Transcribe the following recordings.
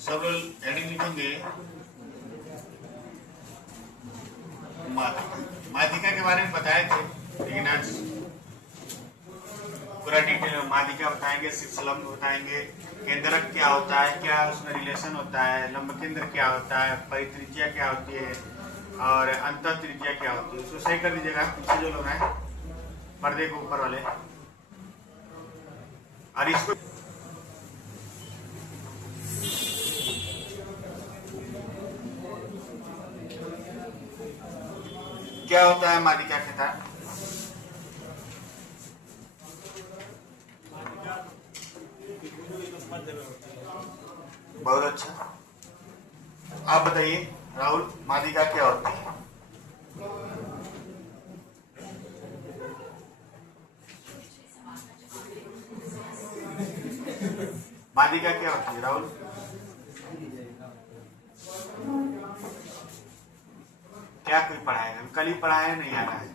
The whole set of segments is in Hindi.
सब लोग हेडिंग लिखेंगे माध्यिका के बारे में बताए थे, लेकिन आज पूरा डिटेल में माध्यिका बताएंगे, शीर्षलंब बताएंगे, केंद्रक क्या होता है, क्या उसमें रिलेशन होता है, लंब केंद्र क्या होता है, परित्रिज्या क्या होती है और अंतर त्रिज्या क्या होती है। उसको सही कर दीजिएगा पीछे जो लोग हैं पर्दे के ऊपर वाले। और इसको क्या होता है माध्यिका के तहत? बहुत अच्छा, आप बताइए राहुल, माध्यिका क्या होती है? माध्यिका क्या होती है राहुल? क्या कोई पढ़ाएगा? कल ही पढ़ाया, नहीं आना है,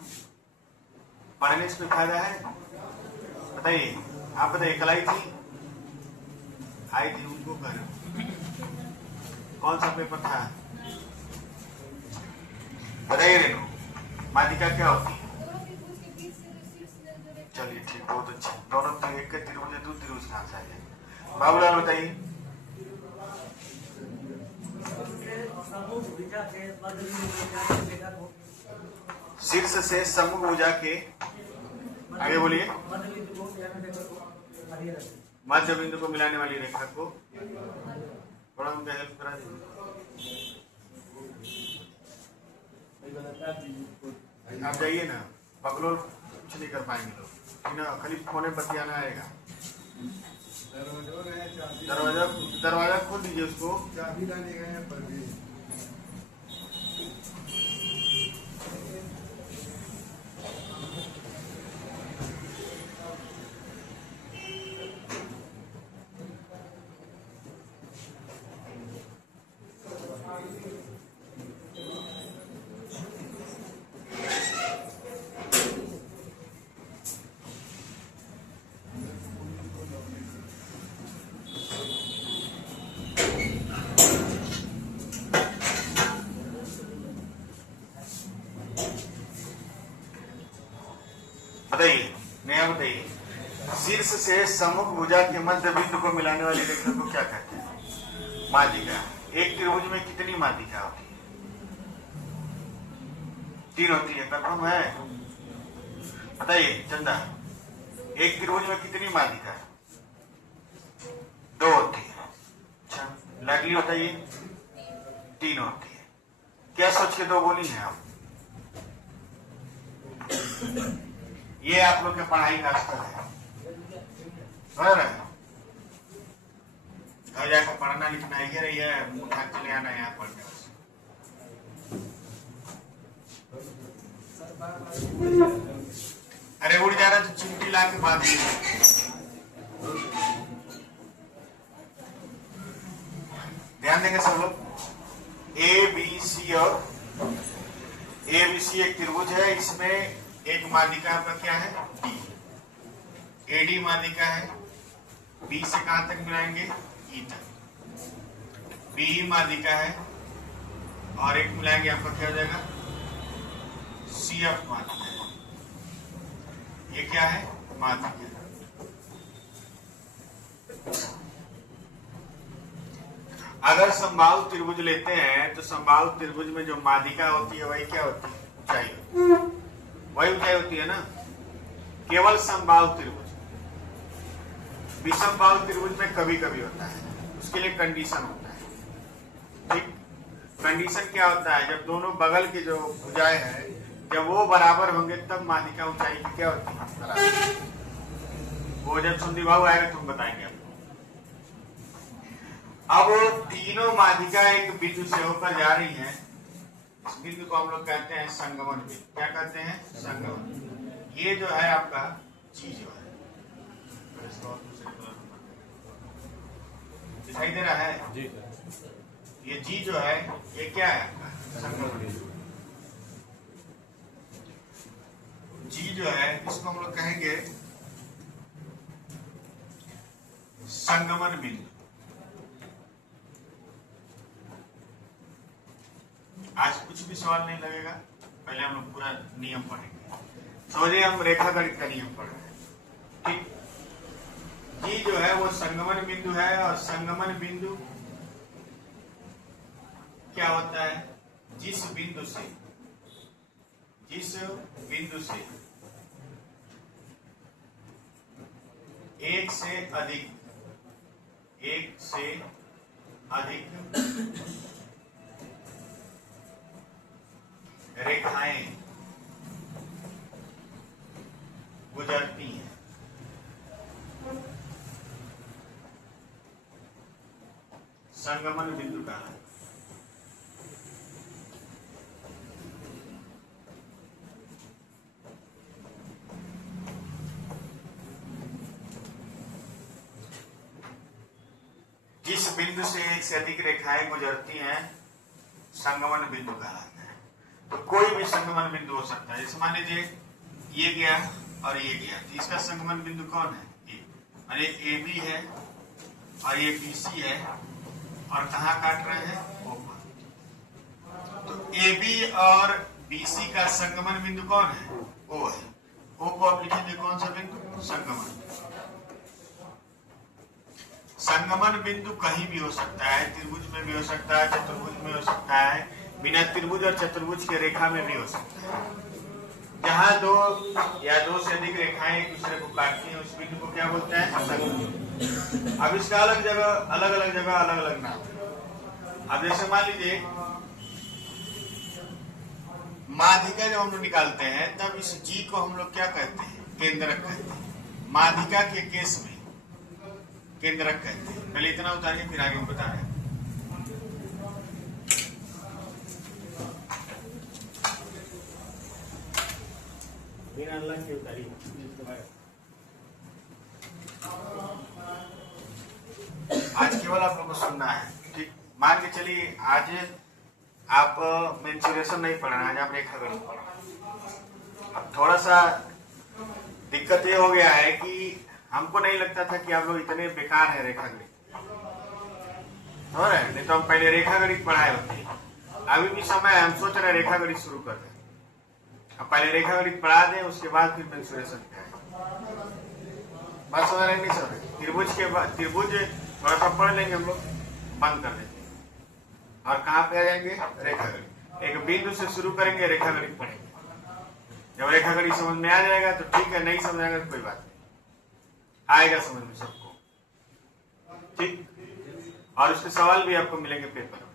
पढ़ने से कोई फायदा है? बताइए, आप बताइए, कल आई थी उनको कर, कौन सा पेपर था? बताइए रेनू, माध्यिका क्या होती है? चलिए ठीक, बहुत अच्छा, दोनों तो एक के त्रिभुज है, दो त्रिभुज कहां से आए? बाबूलाल बताइए। शीर्ष से सम्मुख भुजा के, आगे बोलिए, मध्य बिंदु को मिलाने वाली रेखा को, थोड़ा उनका हेल्प करा दीजिए। आप जाइए ना, बगलोल कुछ नहीं कर पाएंगे लोग, खाली फोन बतियाना आएगा। दरवाजा खोल दीजिए, उसको चाबी लाने गए पर भी। बताइए, नया बताइए, शीर्ष से सम्मुख भुजा के मध्य बिंदु को मिलाने वाली रेखा को क्या कहते हैं? माध्यिका। एक त्रिभुज में कितनी माध्यिका होती है? 3 होती है, कंफर्म है? बताइए चंदा, एक त्रिभुज में कितनी माध्यिका? 2 होती है। अच्छा, लगली बताइए, 3 होती है। क्या सोच के 2 बोली है आप? ये आप लोग के पढ़ाई का स्तर है, घर जाकर पढ़ना लिखना ही रही है, मुंह ढक चले आना यहाँ पढ़ने। अरे उड़ जा रहा तो चिमटी ला के बात। ध्यान देंगे सब लोग। ए बी सी और ए बी सी एक त्रिभुज है, इसमें एक माध्यिका आपका क्या है? डी। एडी माध्यिका है, बी से कहां तक मिलाएंगे? ई तक। बी माध्यिका है और एक मिलाएंगे आपका क्या हो जाएगा? सी एफ माध्यिका है। ये क्या है? माध्यिका। अगर समबाहु त्रिभुज लेते हैं तो समबाहु त्रिभुज में जो माध्यिका होती है वही क्या होती है? ऊंचाई। वही ऊंचाई होती है ना, केवल समबाहु त्रिभुज। विषमबाहु त्रिभुज में कभी कभी होता है, उसके लिए कंडीशन होता है। ठीक, कंडीशन क्या होता है? जब दोनों बगल के जो भुजाएं हैं जब वो बराबर होंगे तब माध्यिका ऊंचाई की क्या होती है? बराबर। वो जब संधिबाहु आएगा तुम बताएंगे आपको। अब तीनों माध्यिका एक बिंदु से होकर जा रही हैं, इस बिंदु को हम लोग कहते हैं संगमन बिंदु। क्या कहते हैं? संगमन। ये जो है आपका जी जो है, दिखाई दे रहा है जी। ये जी जो है ये क्या है आपका? संगमन बिंदु। जी जो है इसको हम लोग कहेंगे संगमन बिंदु। कुछ भी सवाल नहीं लगेगा। पहले हम लोग पूरा नियम पढ़ेंगे। समझिए हम रेखा गणित का नियम पढ़ रहे हैं। ठीक, जी जो है वो संगमन बिंदु है और संगमन बिंदु क्या होता है? जिस बिंदु से एक से अधिक रेखाएं गुजरती हैं, संगमन बिंदु का है। जिस बिंदु से एक से अधिक रेखाएं गुजरती हैं संगमन बिंदु कहलाता है। तो कोई भी संगमन बिंदु हो सकता है। जैसे मान लीजिए ये गया और ये गया, तो इसका संगमन बिंदु कौन है? ये, और ये ए बी है और ये बी सी है और कहाँ काट रहे हैं? ओ पर। तो ए बी और बी सी का संगमन बिंदु कौन है? ओ है। ओ को आप लिखेंगे कौन सा बिंदु? संगमन। संगमन बिंदु कहीं भी हो सकता है, त्रिभुज में भी हो सकता है, चतुर्भुज में हो सकता है, बिना त्रिभुज और चतुर्भुज के रेखा में भी हो सकता है। जहां दो या दो से अधिक रेखाएं एक दूसरे को काटती हैं उस बिंदु को क्या बोलते हैं? संगमन। अब इसका अलग अलग जगह अलग अलग नाम है। अब जैसे मान लीजिए माध्यिका जब हम लोग निकालते हैं तब इस जी को हम लोग क्या कहते हैं? केंद्रक कहते हैं। माध्यिका के केस में केंद्रक कहते हैं। पहले इतना उतारिए फिर आगे बता रहे हैं। आज केवल आप लोगों को सुनना है। ठीक, मान के चलिए आज आप मेंसुरेशन नहीं पढ़ना, आज आप रेखा गणित पढ़ना। अब थोड़ा सा दिक्कत ये हो गया है कि हमको नहीं लगता था कि आप लोग इतने बेकार है रेखा गणित, हो रहा है? नहीं तो हम पहले रेखा गणित पढ़ाए होते। अभी भी समय है, हम सोच रहे हैं रेखा गणित शुरू कर दें। अब पहले रेखा गणित पढ़ा दें, उसके बाद फिर मेंसुरेशन करें। बात समझ रहे? नहीं समझ रहे? त्रिभुज के बाद त्रिभुज थोड़ा सा पढ़ लेंगे हम लोग, बंद कर देंगे और कहाँ पे आ जाएंगे? रेखा गणित। एक बिंदु से शुरू करेंगे, रेखा गणित पढ़ेंगे। जब रेखा गणित समझ में आ जाएगा तो ठीक है, नहीं समझ आएगा तो कोई बात नहीं, आएगा समझ में सबको। ठीक, और उसके सवाल भी आपको मिलेंगे पेपर में।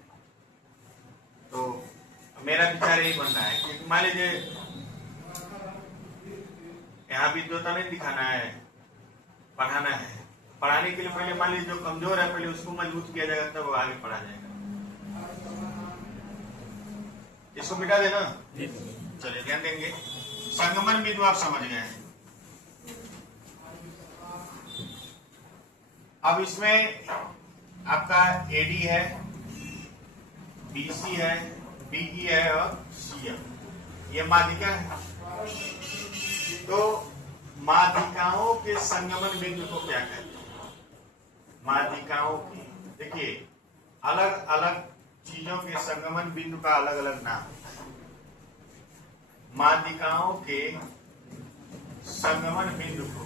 तो मेरा विचार यही बन रहा है कि मान लीजिए यहाँ विद्वता नहीं दिखाना है, पढ़ाना है। पढ़ाने के लिए पहले मान लीजिए जो कमजोर है पहले उसको मजबूत किया जाएगा, तब वो आगे पढ़ा जाएगा। इसको मिटा देना। चलिए ध्यान देंगे। संगमन बिंदु आप समझ गए हैं। अब इसमें आपका एडी है, बीसी है, बीई है और सीएम, ये माध्यिका है। तो माध्यिकाओं के संगमन बिंदु को क्या कहते हैं? माध्यिकाओं की, देखिए अलग अलग चीजों के संगमन बिंदु का अलग अलग नाम होता है। माध्यिकाओं के संगमन बिंदु को,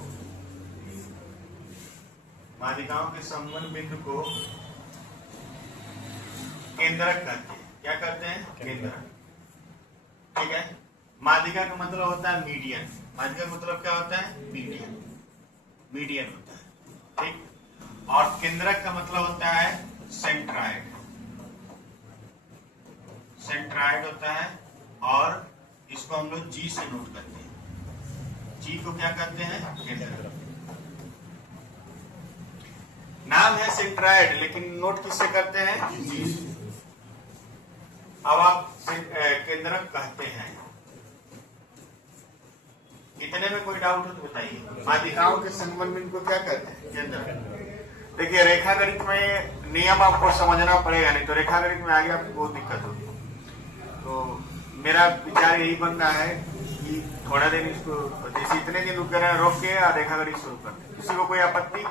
माध्यिकाओं के संगमन बिंदु को केंद्रक कहते हैं। क्या कहते हैं? केंद्रक। ठीक है। माध्यिका का मतलब होता है मीडियन। माध्यिका का मतलब क्या होता है? मीडियन। मीडियन होता है। ठीक। और केंद्रक का मतलब होता है सेंट्राइड। सेंट्राइड होता है और इसको हम लोग जी से नोट करते हैं। जी को क्या कहते हैं? केंद्रक। नाम है सेंट्राइड, लेकिन नोट किससे करते हैं? जी। अब आप केंद्रक कहते हैं। इतने में कोई डाउट हो तो बताइए। माध्यिकाओं के संगमन बिंदु को क्या कहते हैं? केंद्रक। देखिए रेखा गणित में नियम आपको समझना पड़ेगा, नहीं तो रेखा गणित में आगे आपको बहुत दिक्कत होगी। तो मेरा विचार यही बन रहा है कि थोड़ा दिन इसको जैसे इतने दिन रुक कर रोक के रेखा गणित शुरू कर दें। किसी को कोई आपत्ति?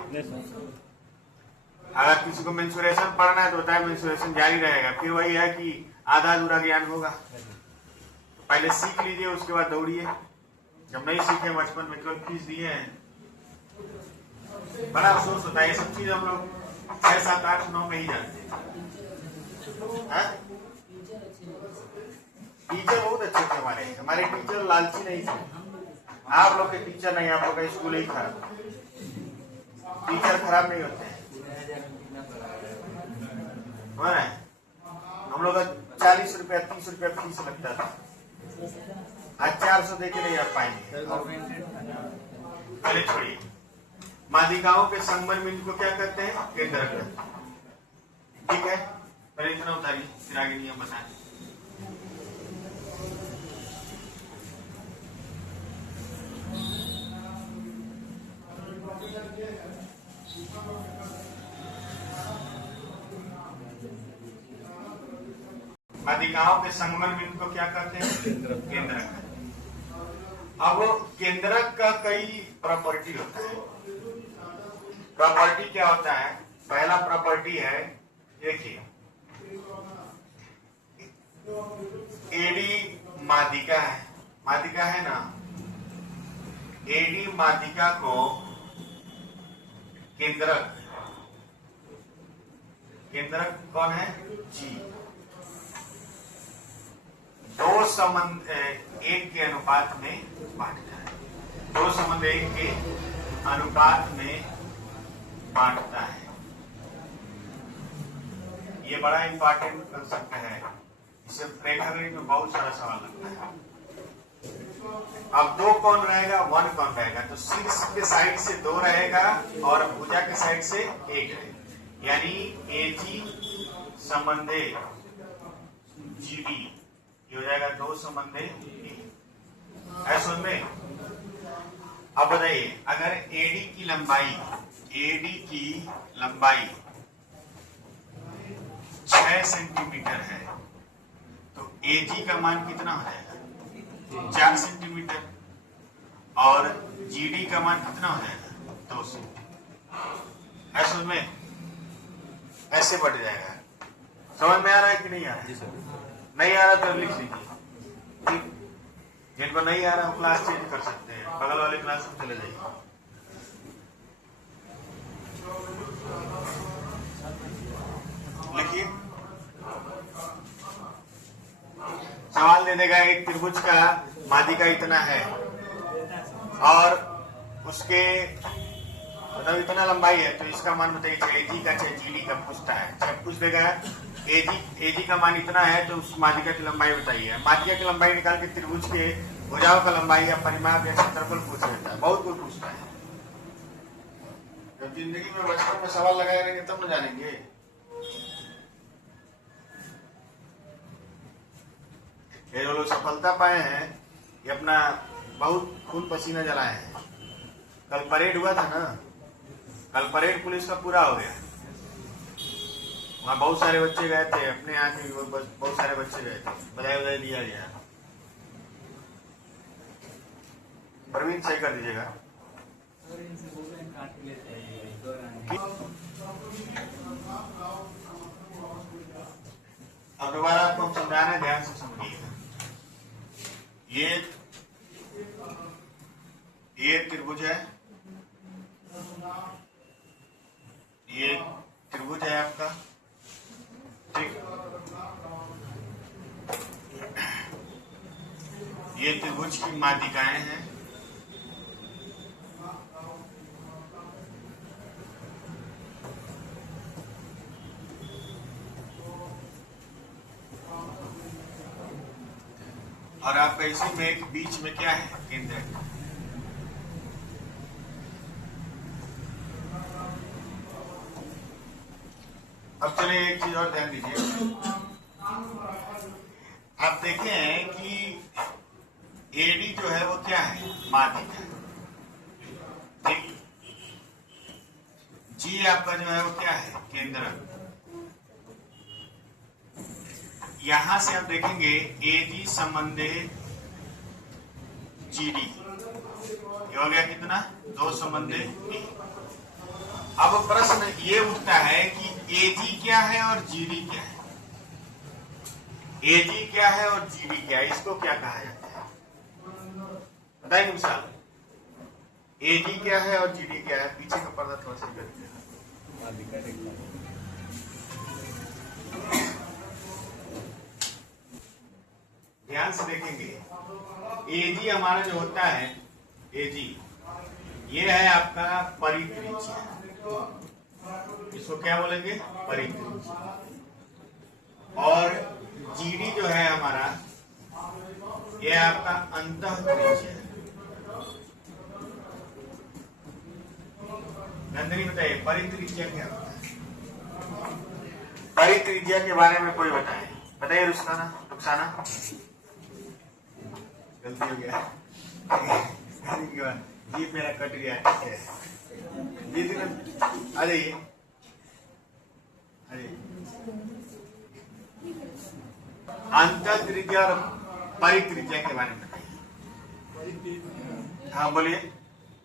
अगर किसी को मेंसुरेशन पढ़ना है तो बताए मेंसुरेशन जारी रहेगा। फिर वही है कि आधा अधूरा ज्ञान होगा, तो पहले सीख लीजिए, उसके बाद दौड़िए। जब नहीं सीखे बचपन में केवल फीस दिए हैं, बड़ा अफसोस होता है। ये सब चीज हम लोग 6, 7, 8, 9 में ही जानते हैं। टीचर बहुत अच्छे थे हमारे टीचर लालची नहीं थे। आप लोग के टीचर नहीं, आप लोग का स्कूल ही खराब। टीचर खराब नहीं होते हैं। हम लोग का 40 रुपया 30 रुपया फीस लगता था, आज 400 देके नहीं आप पाएंगे। पहले छोड़िए, माध्यिकाओं के संगमन बिंदु को क्या कहते हैं? केंद्रक। ठीक है, पहले इतना उतारिए, फिर आगे नियम बताएं। माध्यिकाओं के संगमन बिंदु को क्या कहते हैं? केंद्रक। अब केंद्रक का कई प्रॉपर्टी होता है। प्रॉपर्टी क्या होता है? पहला प्रॉपर्टी है, देखिए, एडी माध्यिका है, माध्यिका है ना, एडी माध्यिका को केंद्रक, केंद्रक कौन है? जी। दो संबंध 1 के अनुपात में बांटता है, 2 संबंध 1 के अनुपात में बांटता है। ये बड़ा इंपॉर्टेंट कंसेप्ट है, इससे रेखागणित में बहुत सारा सवाल लगता है। अब 2 कौन रहेगा? 1 कौन रहेगा? तो शीर्ष के साइड से 2 रहेगा और भुजा के साइड से 1 रहेगा, यानी एजी संबंधे जीडी हो जाएगा 2 संबंधे ऐसा में। अब बताइए, अगर एडी की लंबाई, एडी की लंबाई 6 सेंटीमीटर है तो एजी का मान कितना हो जाएगा? 4 सेंटीमीटर। और जीडी का मान कितना हो जाएगा? 2 सेंटीमीटर। ऐसा में ऐसे बढ़ जाएगा। समझ में आ रहा है कि नहीं आ रहा है? नहीं आ रहा तो लिख लीजिए। जिनको नहीं आ रहा हम क्लास चेंज कर सकते हैं, बगल वाले क्लास में चले जाइए। लिखिए, सवाल दे देगा एक त्रिभुज का माध्यिका इतना है और उसके मतलब इतना लंबाई है, तो इसका मान बताइए। एजी का चाहे जीडी का पूछता है, चाहे पूछ देगा एजी का मान इतना है तो उस माध्यिका की लंबाई बताइए। माध्यिका की लंबाई निकाल के त्रिभुज के भुजाओं का लंबाई या परिमाप या क्षेत्रफल पूछ लेता है। बहुत कोई पूछता है। जब जिंदगी में बचपन में सवाल लगाए रहेंगे तब न जानेंगे। ये लोग सफलता पाए हैं, ये अपना बहुत खून पसीना जलाए हैं। कल परेड हुआ था ना, कल परेड पुलिस का पूरा हो गया। वहाँ बहुत सारे बच्चे गए थे, अपने यहाँ के बहुत सारे बच्चे गए थे, बधाई दिया गया। प्रवीण सही कर दीजिएगा। अब दोबारा आपको हम समझा रहे हैं, ध्यान से समझिएगा। ये त्रिभुज है, ये त्रिभुज है आपका, ठीक। ये त्रिभुज की माध्यिकाएं हैं। और आपका इसी में एक बीच में क्या है? केंद्र। अब चलिए एक चीज और ध्यान दीजिए। आप देखें कि एडी जो है वो क्या है? माध्यिका। ठीक। जी आपका जो है वो क्या है? केंद्रक। यहां से आप देखेंगे एजी संबंधे जीडी, ये हो गया कितना? 2 संबंधे। अब प्रश्न ये उठता है कि एजी क्या है और जीडी क्या है? एजी क्या है और जीडी क्या है? इसको क्या कहा जाता है? बताइए मिसाल। एजी क्या है और जीडी क्या है? पीछे का पर्दा थोड़ा सा करते हैं। ध्यान से देखेंगे, एजी हमारा जो होता है, एजी ये है आपका परित्रिज्या। इसको क्या बोलेंगे? परित्रिज्या। और जीडी जो है हमारा, ये आपका अंतःत्रिज्या। नंदिनी बताइए परित्रिज्या क्या होता है? परित्रिज्या के बारे में कोई बताइए रुखसाना। गलती हो गया, जीप मेरा कट गया। दीदी आ जाइए, अंतःत्रिज्या और परित्रिज्या के बारे में बताइए। हाँ बोलिए।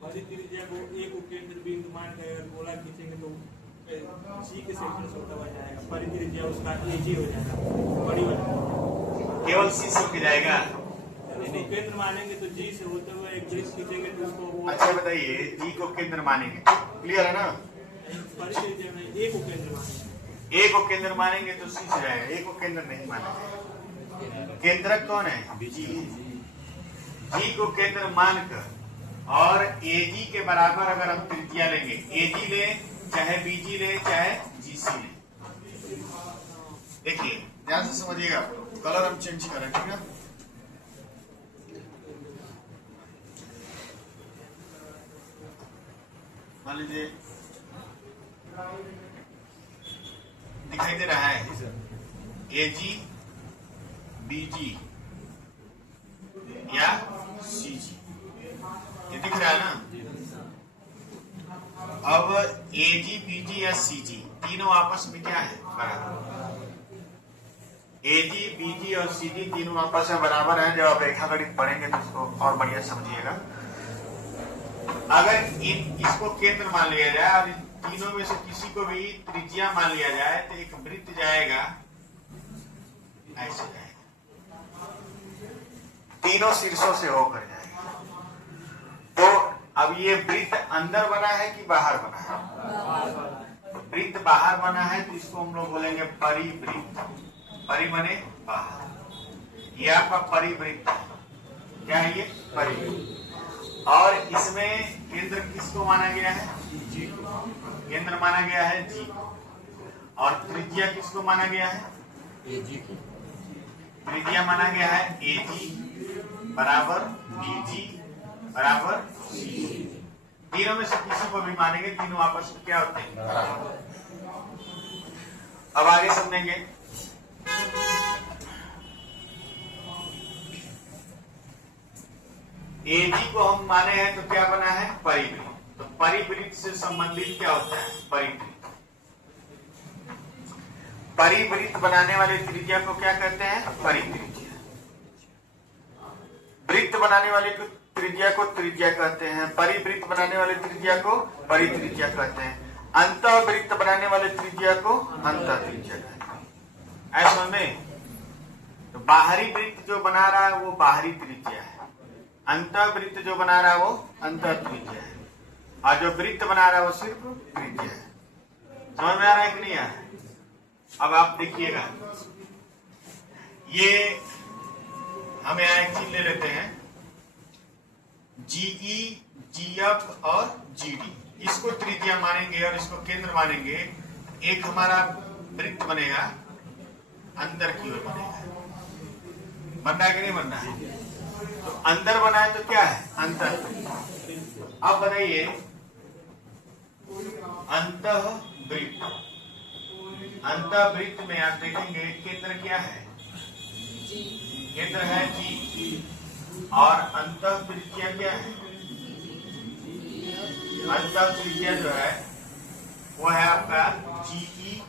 परित्रिज्या को एक केंद्र बिंदु मान के अगर गोला खींचेंगे तो सी के सेंटर से होता हुआ जाएगा। परित्रिज्या उसका एजी हो जाएगा, बड़ी हो जाएगा। केवल सी से होके जाएगा? उसको केंद्र मानेंगे तो जी से होते हुए एक वृत्त खींचेंगे तो उसको वो। अच्छा बताइए, जी को केंद्र मानेंगे, क्लियर है ना? परित्रिज्या में ए को केंद्र मानेंगे। ए को केंद्र मानेंगे तो सी से जाएगा। ए को केंद्र नहीं मानेंगे। केंद्रक कौन है? जी। जी को केंद्र मानकर और एजी के बराबर अगर हम त्रिज्या लेंगे, एजी ले चाहे बीजी ले चाहे जीसी ले। देखिए ध्यान से समझिएगा, कलर हम चेंज करें, ठीक है? मान लीजिए दिखाई दे रहा है एजी बीजी या सीजी, ये दिख रहा है ना? अब एजी बीजी या सीजी तीनों आपस में क्या है? बराबर। एजी बीजी और सीजी तीनों आपस में बराबर है। जब आप रेखागणित पढ़ेंगे तो इसको और बढ़िया समझिएगा। अगर इसको केंद्र मान लिया जाए और इन तीनों में से किसी को भी त्रिज्या मान लिया जाए तो एक वृत्त जाएगा, ऐसे जाएगा, तीनों शीर्षों से होकर जाएगा। तो अब ये वृत्त अंदर बना है कि बाहर बना है? वृत्त बाहर बना है तो इसको हम लोग बोलेंगे परिवृत्त। परि बने बाहर, ये आपका परिवृत्त है। क्या है ये? परिवृत्त। और इसमें केंद्र किसको माना गया है? जी को। केंद्र माना गया है जी को। और त्रिज्या किसको माना गया है? एजी को। त्रिज्या माना गया है एजी बराबर बीजी बराबर सीजी। तीनों में से किसी को भी मानेंगे, तीनों आपस में क्या होते हैं? अब आगे समझेंगे। एजी को हम माने हैं तो क्या बना है? परिवृत्त। तो परिवृत्त से संबंधित क्या होता है? परिवृत्त। परिवृत्त बनाने वाले त्रिज्या को क्या कहते हैं? परित्रिज्या। वृत्त बनाने वाले त्रिज्या को त्रिज्या कहते हैं। परिवृत्त बनाने वाले त्रिज्या को परित्रिज्या कहते हैं। अंतःवृत्त बनाने वाले त्रिज्या को अंतःत्रिज्या कहते हैं। ऐसा में तो बाहरी वृत्त जो बना रहा है वो बाहरी त्रिज्या है, अंतःवृत्त जो बना रहा है वो अंतःत्रिज्या है, और जो वृत्त बना रहा है वो सिर्फ त्रिज्या है। समझ में आ रहा है कि नहीं आ रहा है? अब आप देखिएगा, ये हम यहाँ एक चीज ले लेते हैं, जीई, जीएफ और जीडी। इसको त्रिज्या मानेंगे और इसको केंद्र मानेंगे। एक हमारा वृत्त बनेगा, अंदर की ओर बनेगा। बनना है कि नहीं बनना है? तो अंदर बना है तो क्या है? अंतर। अब बताइए अंतःवृत्त। अंतःवृत्त में आप देखेंगे केंद्र क्या है? केंद्र है जी। और अंतःत्रिज्या क्या है? अंतःत्रिज्या जो है वो है आपका जीई,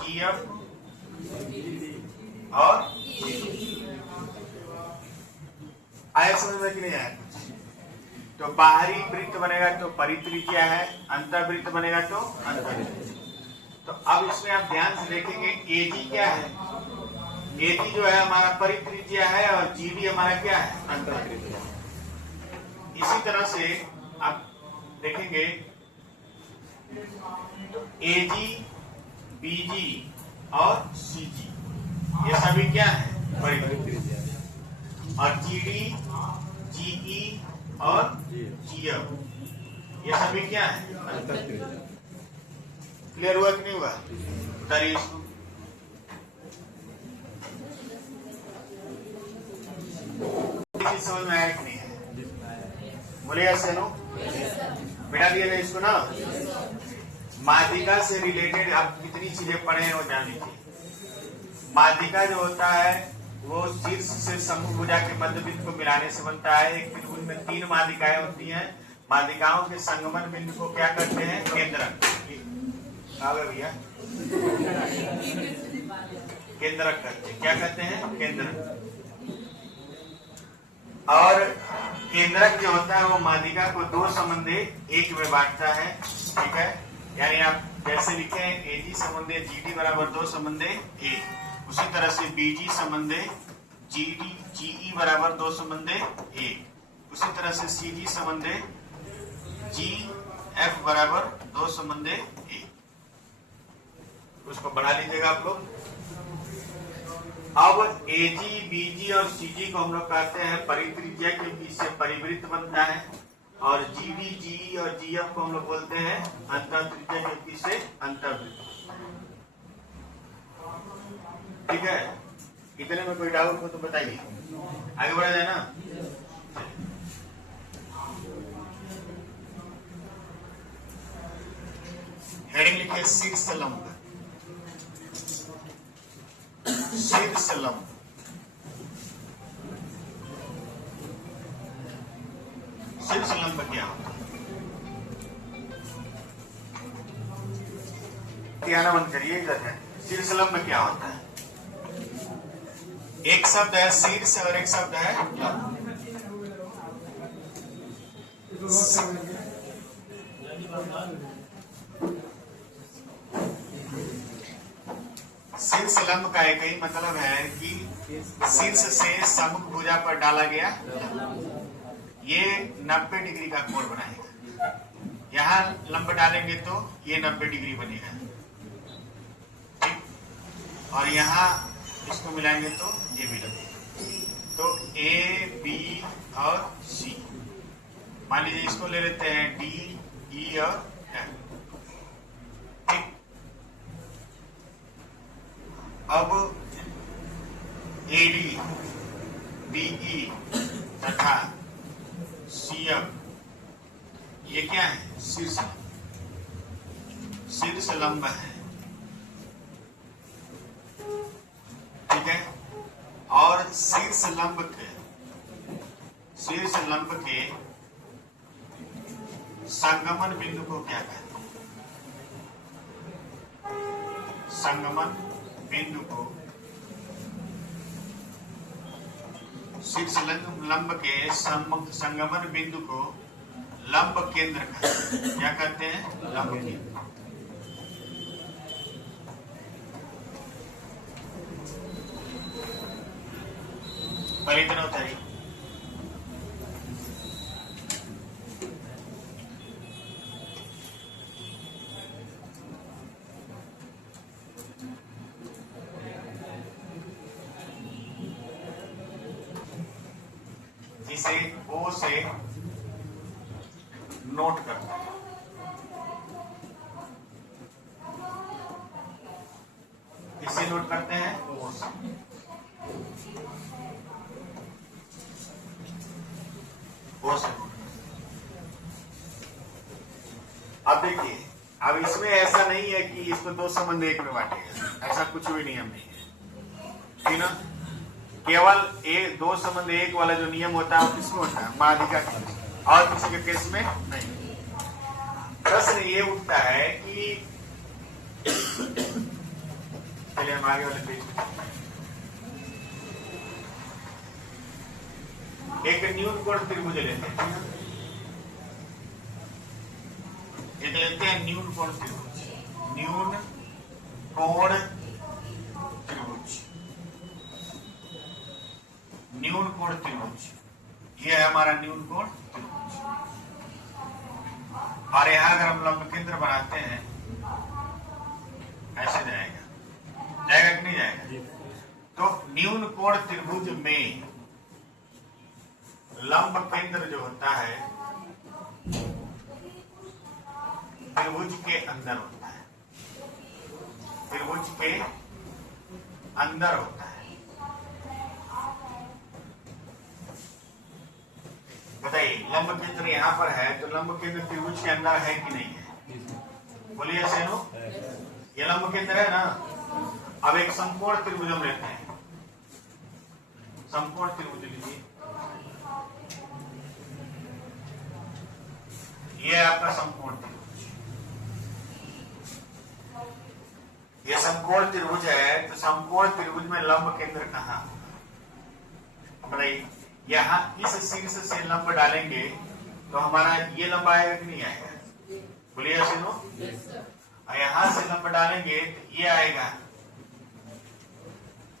जीएफ और आया समझ में कि नहीं आया? तो बाहरी वृत्त बनेगा तो परित्रिज्या है, अंतर्वृत्त बनेगा तो अंतर्वृत्त। तो अब इसमें आप ध्यान से देखेंगे एजी क्या है, एजी जो है हमारा परित्रिज्या है और जीडी हमारा क्या है, अंतर्वृत्त। इसी तरह से आप देखेंगे तो एजी, बीजी और सीजी ये सभी क्या है, परित्रिज्या। और जीडी, जीई और जीएफ ये सभी क्या है, अंतर्वृत्त। क्लियर हुआ कि नहीं हुआ? बताइए इसको। समझ में आया कि नहीं है? बोलिए सेनो बिठा दिया जाए इसको ना। माध्यिका से रिलेटेड आप कितनी चीजें पढ़े हैं वो जान लीजिए। माध्यिका जो होता है वो शीर्ष से समूह भुजा के मध्य बिंदु को मिलाने से बनता है। एक त्रिभुज में 3 माध्यिकाएं होती हैं। माध्यिकाओं के संगमन बिंदु को क्या करते हैं, केंद्रक। भैया केंद्रक करते हैं, क्या कहते हैं, केंद्रक। और केंद्रक जो होता है वो माध्यिका को 2 संबंधे 1 में बांटता है। ठीक है, यानी आप जैसे लिखे एजी संबंधे जीडी बराबर 2 संबंधे 1, उसी तरह से बीजी संबंधे जीडी जीई बराबर 2 संबंधे 1, उसी तरह से सीजी संबंधे जी एफ बराबर 2 संबंधे 1। उसको बढ़ा लीजिएगा आप लोग। अब एजी, बीजी और सीजी को हम लोग कहते हैं परित्रिज्या, क्योंकि इससे परिवृत्त बनता है। और जीडी, जीई और जीएफ को हम लोग बोलते हैं अंतर्त्रिज्या, क्योंकि इससे अंतर्वृत्त। ठीक है, इतने में कोई डाउट हो तो बताइए, आगे बढ़ा जाए ना। हेडिंग लिखिए शीर्ष लंब। शीर्ष लंब शीर्ष लंब क्या होता है? ध्यान बंद करिए इधर है। शीर्ष लंब क्या होता है? एक शब्द है शीर्ष और एक शब्द है लंब। शीर्ष लंब का एक ही मतलब है कि शीर्ष से सम्मुख भुजा पर डाला गया, ये 90 डिग्री का कोण बनाएगा। यहाँ लंब डालेंगे तो ये 90 डिग्री बनेगा, ठीक। और यहाँ इसको मिलाएंगे तो ये भी लगेगा। तो ए, बी और सी, मान लीजिए इसको ले लेते हैं डी, ई और एफ, ठीक। अब एडी, बीई तथा सीएफ ये क्या है, शीर्ष लंब। शीर्ष लंब है, ठीक है। और शीर्ष लंब के संगमन बिंदु को क्या कहते हैं? संगमन बिंदु को, शीर्ष लंब के संगमन बिंदु को लंब केंद्र कहते हैं। क्या कहते हैं? लंब केंद्र। पर इतना होता है। इसे ओ से नोट करते हैं। इसे नोट करते हैं ओ से। ओ से। अब देखिए, अब इसमें ऐसा नहीं है कि इसको 2 संबंध 1 में बांटेगा, ऐसा कुछ भी नियम नहीं है, ठीक ना। केवल 2 संबंध 1 वाला जो नियम होता है वो किसमें होता है? माध्यिका के, और किसी के केस में नहीं। प्रश्न ये उठता है कि चलिए हम आगे वाले पेज एक न्यून कोण त्रिभुज लेते हैं। एक लेते हैं न्यून कोण त्रिभुज। न्यून कोण त्रिभुज, न्यून कोण त्रिभुज, ये है हमारा न्यून कोण त्रिभुज। और यहां अगर हम लंब केंद्र बनाते हैं ऐसे जाएगा, जाएगा कि नहीं जाएगा? तो न्यून कोण त्रिभुज में लंब केंद्र जो होता है त्रिभुज के अंदर होता है, त्रिभुज के अंदर होता है। बताइए लंब केंद्र यहाँ पर है तो लंब केंद्र त्रिभुज के अंदर है कि नहीं है? बोलिए सेनो, ये लंब केंद्र है ना। अब एक समकोण त्रिभुज हम लेते हैं, समकोण त्रिभुज लीजिए, ये आपका समकोण त्रिभुज, ये समकोण त्रिभुज है। तो समकोण त्रिभुज में लंब केंद्र कहाँ? बताइए, यहाँ इस शीर्ष से लंब डालेंगे तो हमारा ये लंब आएगा कि नहीं आएगा? बोलिए सुनो। और यहाँ से लंब डालेंगे तो ये आएगा,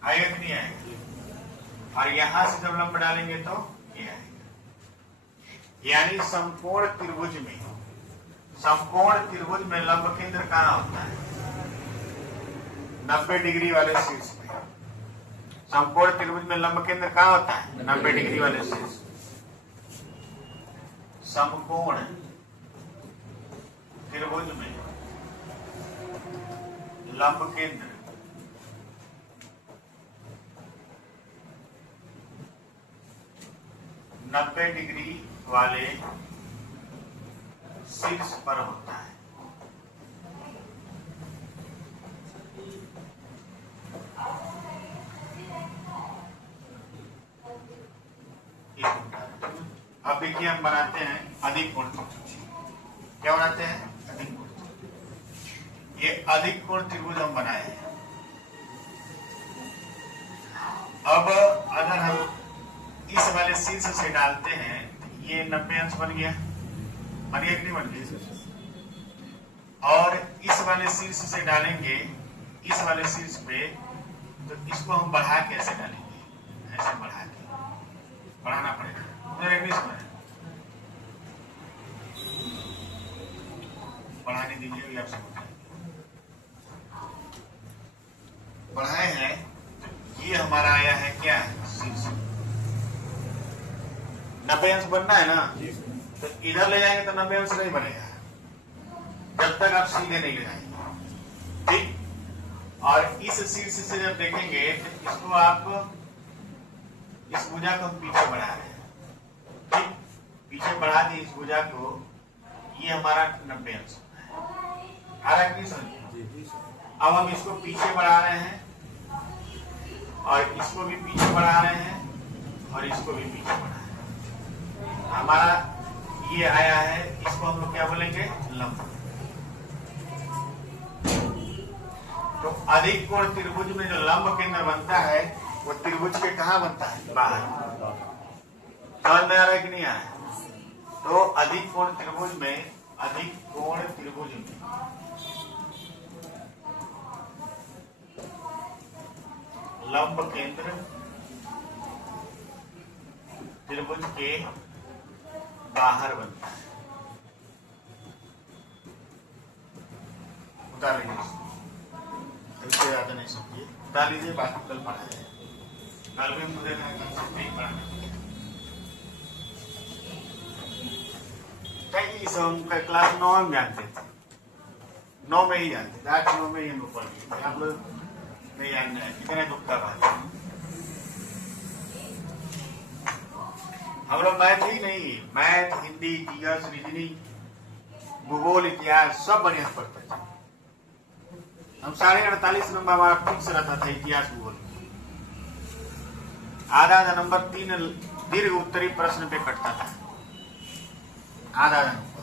आएगा कि नहीं आएगा? और यहाँ से जब लंब डालेंगे तो ये आएगा। यानी समकोण त्रिभुज में, समकोण त्रिभुज में लंब केंद्र कहाँ होता है? 90 डिग्री वाले शीर्ष में। समकोण त्रिभुज में लंब केंद्र कहाँ होता है? 90 डिग्री वाले शीर्ष। समकोण त्रिभुज में लंब केंद्र नब्बे डिग्री वाले शीर्ष पर होता है। अब देखिए हम बनाते हैं अधिक कोण त्रिभुज। क्या बनाते हैं? अधिक कोण त्रिभुज। ये अधिक कोण त्रिभुज हम बनाए हैं। अब अगर हम इस वाले शीर्ष से डालते हैं ये 90 अंश बन गया, बन गया कि नहीं बन गया? और इस वाले शीर्ष से डालेंगे इस वाले शीर्ष पे, तो इसको हम बढ़ा के ऐसे डालेंगे, ऐसे बढ़ा के बढ़ाना पड़ेगा। बढ़ाने दीजिए, आपसे बढ़ाए हैं तो ये हमारा आया है क्या? शीर्ष 90 अंश बनना है ना, तो इधर ले जाएंगे तो 90 अंश नहीं बनेगा जब तक आप सीधे नहीं ले जाएंगे, ठीक। और इस शीर्ष से जब देखेंगे तो इसको आप, इस भुजा को हम पीछे बढ़ा रहे हैं, ठीक, पीछे बढ़ा दी इस भुजा को, ये हमारा 90 अंश आ रहा है कि नहीं समझिए? अब हम इसको पीछे बढ़ा रहे हैं और इसको भी पीछे बढ़ा रहे हैं और इसको भी पीछे बढ़ा रहे हैं, हमारा ये आया है। इसको हम लोग क्या बोलेंगे? लंब। तो अधिक कोण त्रिभुज में जो लंब केंद्र बनता है वो त्रिभुज के कहाँ बनता है? बाहर। समझ में आ रहा है कि नहीं आ रहा है? तो अधिक कोण त्रिभुज में, अधिक कोण त्रिभुज में लंब केंद्र त्रिभुज के बाहर बनता है। उतार लीजिए, इससे ज्यादा नहीं समझिए, उतार लीजिए, बाकी कल पढ़ा जाए। कल भी मुझे नहीं पढ़ाना, क्लास 9 में जानते थे, 9 में ही जानते थे, 8-9 में ही हम लोग पढ़ गए। आप लोग नहीं जानना है, कितने दुख का बात है। हम लोग मैथ ही नहीं, मैथ, हिंदी, जीएस, रीजनिंग, भूगोल, इतिहास सब बढ़िया पढ़ते थे हम। 48.5 नंबर हमारा फिक्स रहता था इतिहास भूगोल। आधा नंबर 3 दीर्घ उत्तरी प्रश्न पे कटता था, आधा नंबर।